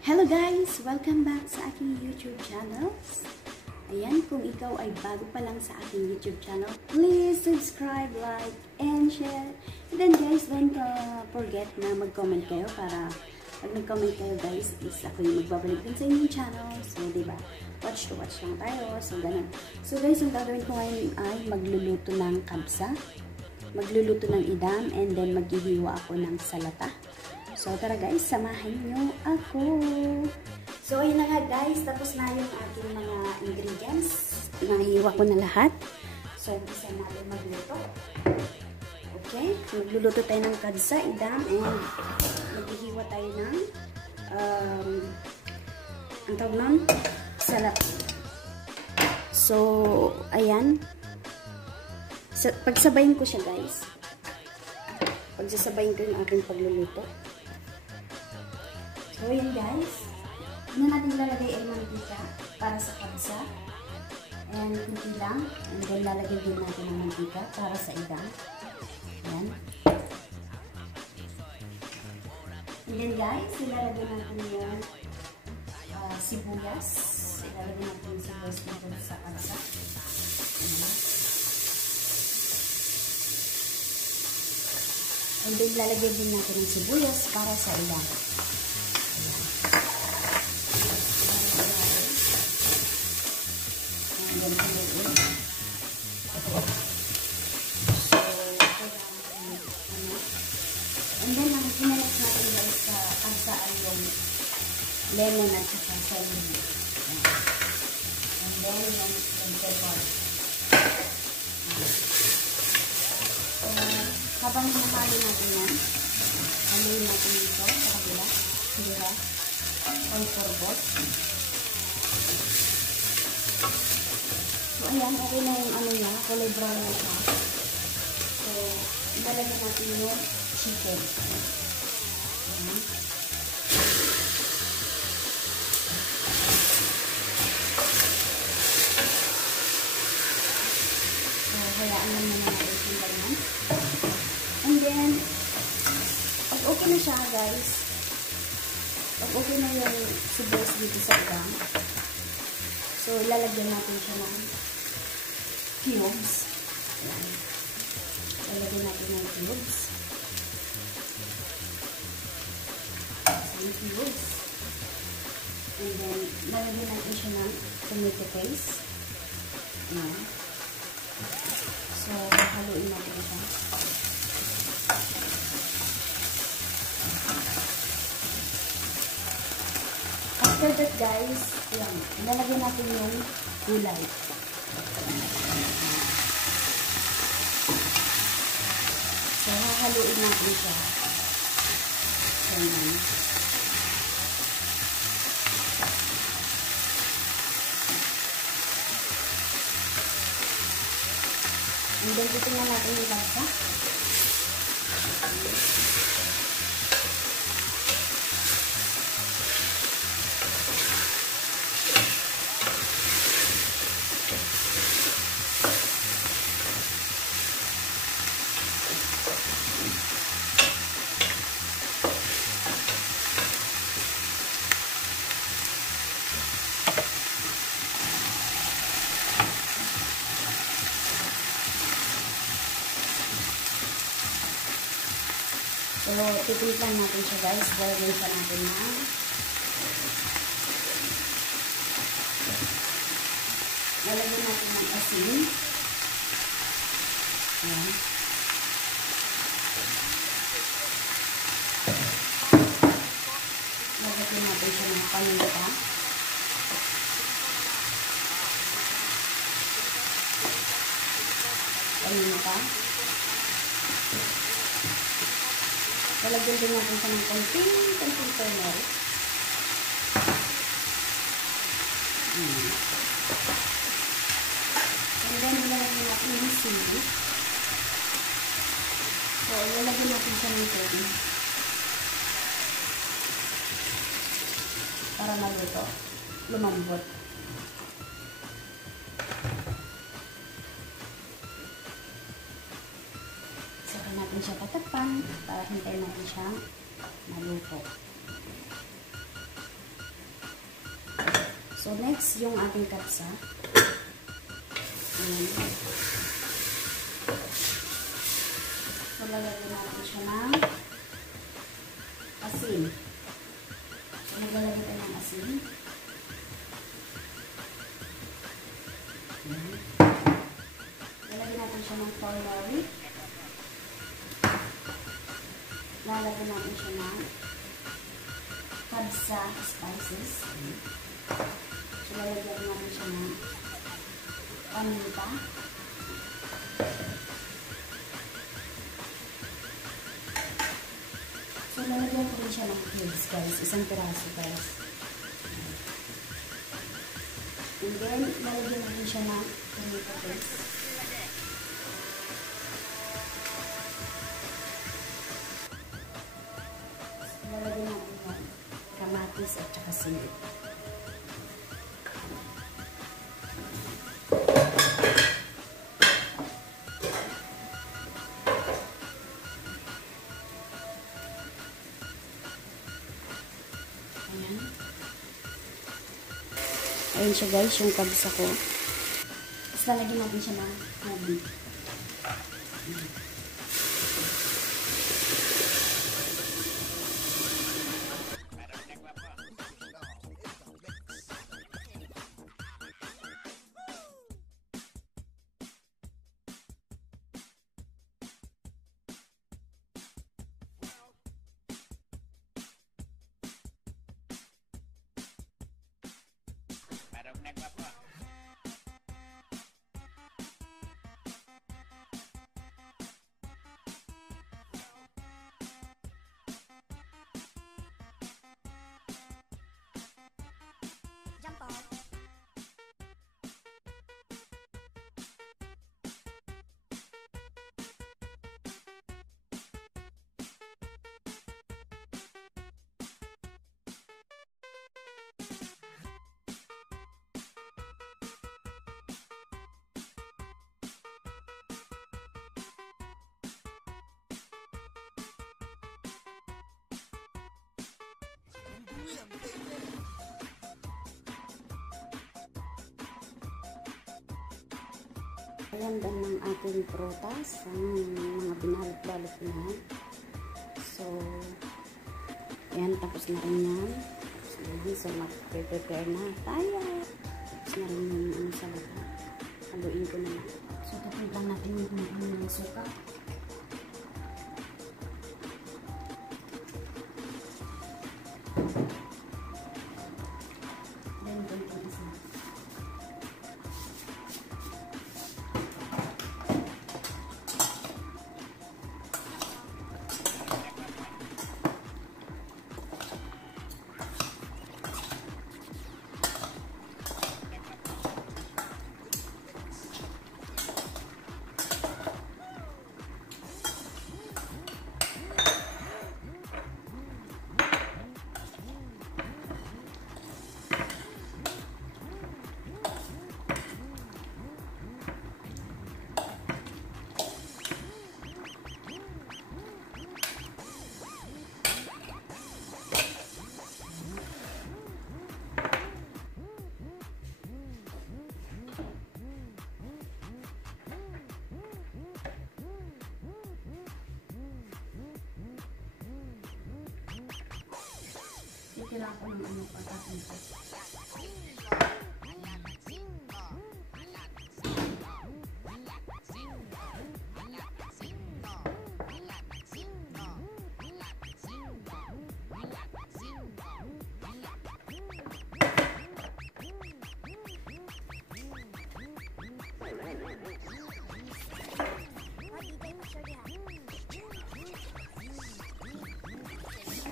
Hello guys! Welcome back sa aking YouTube channel. Ayan, kung ikaw ay bago pa lang sa aking YouTube channel, please subscribe, like, and share. And then guys, don't forget na mag-comment kayo para pag nag-comment kayo guys, is ako yung magbabalik din sa inyong channel. So, diba? Watch to watch lang tayo. So, ganun. So guys, yung gagawin ko ngayon ay magluluto ng kabsa, magluluto ng idam, and then maghihiwa ako ng salata. So, tara guys, samahan nyo ako. So, ayun na nga guys, tapos na yung ating mga ingredients. Nahiwa ko na lahat. So, umpisa natin magluto. Okay, magluluto tayo ng kabsa, idam, and maghihiwa tayo ng ang tawag nun? Salata. So, ayan. Pagsabayin ko siya guys. Pagsasabayin ko yung aking pagluluto. So, yun guys. Ano natin lalagay ay mantika para sa kabsa. And kunti lang. And then lalagay din natin ng mantika para sa idam. Ayan. And then guys, ilalagay natin yung sibuyas. Ilalagay natin yung sibuyas dito sa kabsa. Ayan. And then lalagay din natin yung sibuyas para sa idam. And then, ang sinalak natin guys sa kabsa ay yung lemon at saka celery. And then, yung pepper. So, habang hinahalo natin yan, haluin natin dito sa kabila. Diba? On forbot. So, ayan, okay na yung ano niya, kulay brown na siya. So, ilalagay natin yung chicken. Ayan. So, hayaan lang muna natin yung ganyan. And then, pag okay na siya guys, pag okay na yung sibuyas dito sa idam, so, lalagyan natin siya ng cubes. Ayan. Lalagyan natin ng cubes. Yung cubes. And then, lalagyan natin siya ng tomato paste. Ayan. So, haluin natin siya. After that guys, yan, ilalagay natin yung gulay. So, hahaluin natin siya. Yan. And then, titingnan natin yung lasa. So, titimplan natin siya guys. Lalagyan siya natin na lalagyan natin ng asin. Ayan. Lalagyan natin siya ng paminta. Paminta. Lalagyan din natin siya ng konting turmeric. And then, lalagyan natin yung sili. So, lalagyan natin siya ng tubig. Para maluto. Lumambot. Saka natin siya patakpan para hintayin natin siyang maluto. So, next, yung ating kapsa. Ayan. So, lalagyan natin siya ng asin. So, maglalagay tayo ng asin. Ayan. Lalagyan natin siya ng turmeric. Lalagyan natin siya ng kabsa spices. So, lalagyan natin siya ng paminta. So, lalagyan ko rin siya ng cubes, guys. Isang piraso, guys. And then, lalagyan natin siya ng tomato paste. Lalagyan natin ng kamatis at saka sili. Ayan. Ayan siya, guys, yung kabsa ko. Tapos lalagyan natin siya ng tubig. Landan ng ating prutas, ang mga binalot-balot na. So, yan, tapos na rin yan. So, mag-prepare na tayo. Tapos na rin yung ano sa lata. Haluin ko na lang. So, tapos lang natin yung suka. Kailangan ko ng ano patatin ko.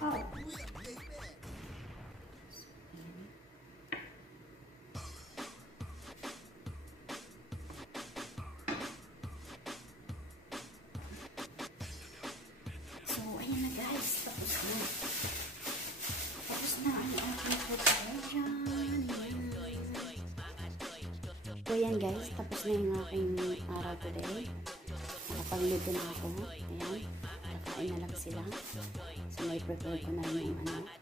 Oh. So, yan guys, tapos na yung aking araw today. Nakapagluto na ako. Ayan, kakain na lang sila. So, may prepare ko na rin yung ano.